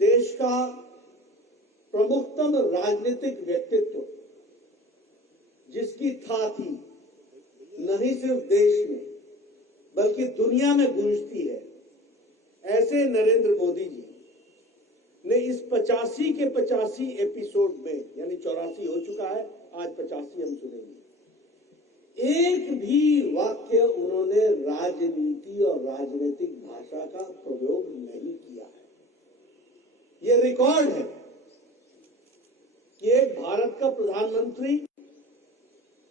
देश का प्रमुखतम राजनीतिक व्यक्तित्व जिसकी था थी नहीं सिर्फ देश में बल्कि दुनिया में गूंजती है, ऐसे नरेंद्र मोदी जी ने इस 85 के 85 एपिसोड में, यानी 84 हो चुका है, आज 85 हम सुनेंगे, एक भी वाक्य उन्होंने राजनीति और राजनीतिक भाषा का प्रयोग नहीं किया है। यह रिकॉर्ड है कि एक भारत का प्रधानमंत्री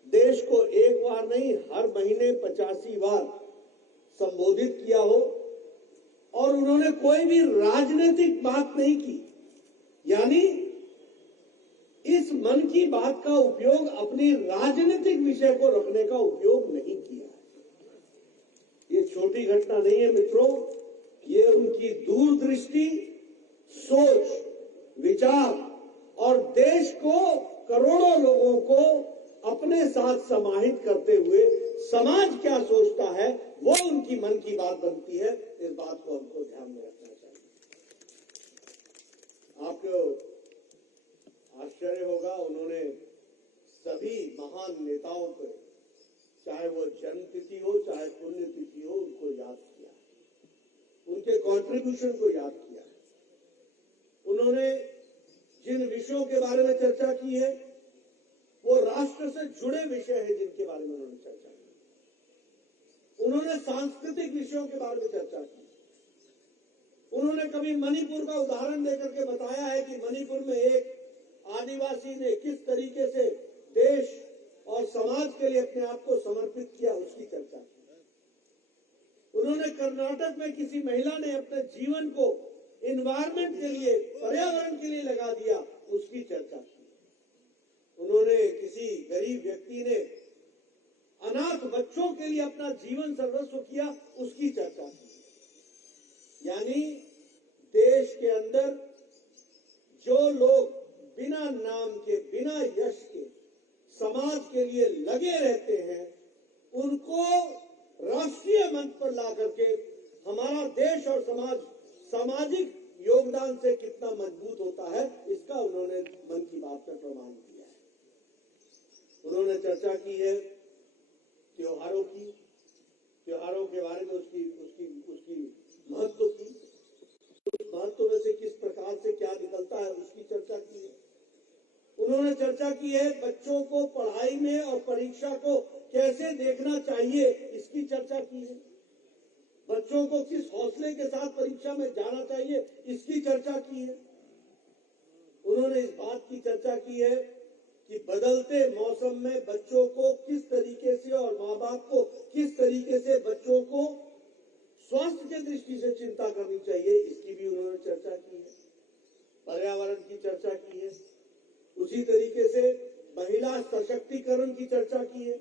देश को एक बार नहीं हर महीने 85 बार संबोधित किया हो और उन्होंने कोई भी राजनीतिक बात नहीं की, यानी इस मन की बात का उपयोग अपनी राजनीतिक विषय को रखने का उपयोग नहीं किया है। ये छोटी घटना नहीं है मित्रों, ये उनकी दूरदृष्टि, सोच, विचार और देश को, करोड़ों लोगों को अपने साथ समाहित करते हुए समाज क्या सोचता है वो उनकी मन की बात बनती है। इस बात को हमको ध्यान में रखना चाहिए। आपको आश्चर्य होगा, उन्होंने सभी महान नेताओं को, चाहे वो जन्मतिथि हो चाहे पुण्यतिथि हो, उनको याद किया, उनके कंट्रीब्यूशन को याद किया। उन्होंने जिन विषयों के बारे में चर्चा की है वो राष्ट्र से जुड़े विषय है जिनके बारे में उन्होंने चर्चा की। उन्होंने सांस्कृतिक विषयों के बारे में चर्चा की। उन्होंने कभी मणिपुर का उदाहरण देकर के बताया है कि मणिपुर में एक आदिवासी ने किस तरीके से देश और समाज के लिए अपने आप को समर्पित किया, उसकी चर्चा की। उन्होंने कर्नाटक में किसी महिला ने अपने जीवन को एनवायरमेंट के लिए, पर्यावरण के लिए लगा दिया, उसकी चर्चा की। उन्होंने किसी गरीब व्यक्ति ने अनाथ बच्चों के लिए अपना जीवन सर्वस्व किया, उसकी चर्चा की। यानी देश के अंदर जो लोग बिना नाम के, बिना यश के समाज के लिए लगे रहते हैं, उनको राष्ट्रीय मंच पर ला करके हमारा देश और समाज सामाजिक योगदान से कितना मजबूत होता है, इसका उन्होंने मन की बात में प्रमाण दिया है। उन्होंने चर्चा की है त्योहारों की, त्योहारों के बारे में उसकी महत्व की, उस महत्व में से किस प्रकार से क्या निकलता है, उसकी चर्चा की है। उन्होंने चर्चा की है बच्चों को पढ़ाई में और परीक्षा को कैसे देखना चाहिए, इसकी चर्चा की है। बच्चों को किस हौसले के साथ परीक्षा में जाना चाहिए, इसकी चर्चा की है। उन्होंने इस बात की चर्चा की है कि बदलते मौसम में बच्चों को किस तरीके से और माँ बाप को किस तरीके से बच्चों को स्वास्थ्य की दृष्टि से चिंता करनी चाहिए, इसकी भी उन्होंने चर्चा की है। पर्यावरण की चर्चा की है। उसी तरीके से महिला सशक्तिकरण की चर्चा की है।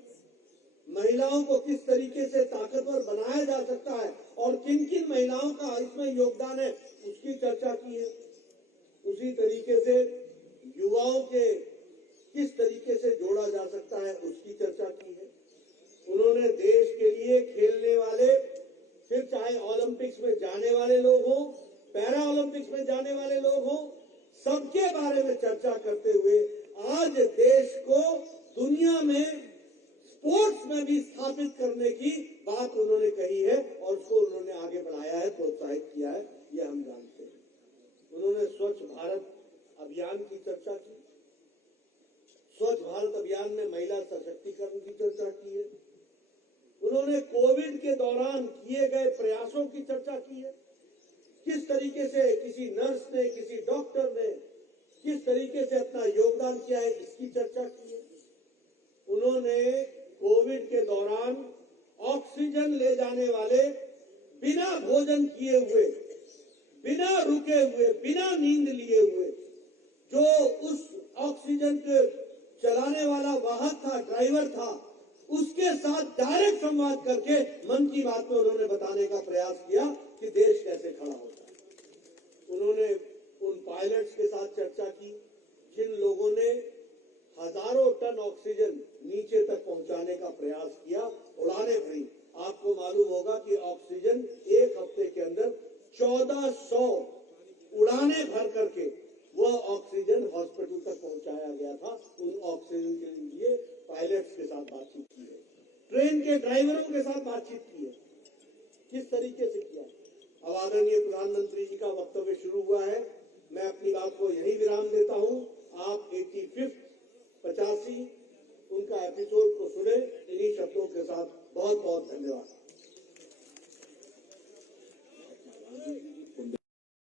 महिलाओं को किस तरीके से ताकतवर बनाया जा सकता है और किन किन महिलाओं का इसमें योगदान है, उसकी चर्चा की है। उसी तरीके से युवाओं के किस तरीके से जोड़ा जा सकता है, उसकी चर्चा की है। उन्होंने देश के लिए खेलने वाले, फिर चाहे ओलंपिक्स में जाने वाले लोग हों, पैरा ओलंपिक्स में जाने वाले लोग हों, सबके बारे में चर्चा करते हुए आज देश को दुनिया में स्पोर्ट्स में भी स्थापित करने की बात उन्होंने कही है और उसको उन्होंने आगे बढ़ाया है, प्रोत्साहित किया है, यह हम जानते हैं। उन्होंने स्वच्छ भारत अभियान की चर्चा की। स्वच्छ भारत अभियान में महिला सशक्तिकरण की चर्चा की है। उन्होंने कोविड के दौरान किए गए प्रयासों की चर्चा की है। किस तरीके से किसी नर्स ने, किसी डॉक्टर ने किस तरीके से अपना योगदान किया है, इसकी चर्चा की है। उन्होंने कोविड के दौरान ऑक्सीजन ले जाने वाले, बिना भोजन किए हुए, बिना रुके हुए, बिना नींद लिए हुए, जो उस ऑक्सीजन के चलाने वाला वाहक था, ड्राइवर था, उसके साथ डायरेक्ट संवाद करके मन की बात में उन्होंने बताने का प्रयास किया कि देश कैसे खड़ा होता है। उन्होंने उन पायलट्स के साथ चर्चा की जिन लोगों ने हजारों टन ऑक्सीजन नीचे तक पहुंचाने का प्रयास किया, उड़ानें भरी। आपको मालूम होगा कि ऑक्सीजन एक हफ्ते के अंदर 1400 उड़ानें भर करके वो ऑक्सीजन हॉस्पिटल तक पहुंचाया गया था। उन ऑक्सीजन के लिए पायलट्स के साथ बातचीत की है, ट्रेन के ड्राइवरों के साथ बातचीत की है, किस तरीके से किया। अब आदरणीय प्रधानमंत्री जी का वक्तव्य शुरू हुआ है, मैं अपनी बात को यही विराम देता हूं। आप 85 उनका एपिसोड को सुने। इन्हीं शब्दों के साथ बहुत बहुत धन्यवाद।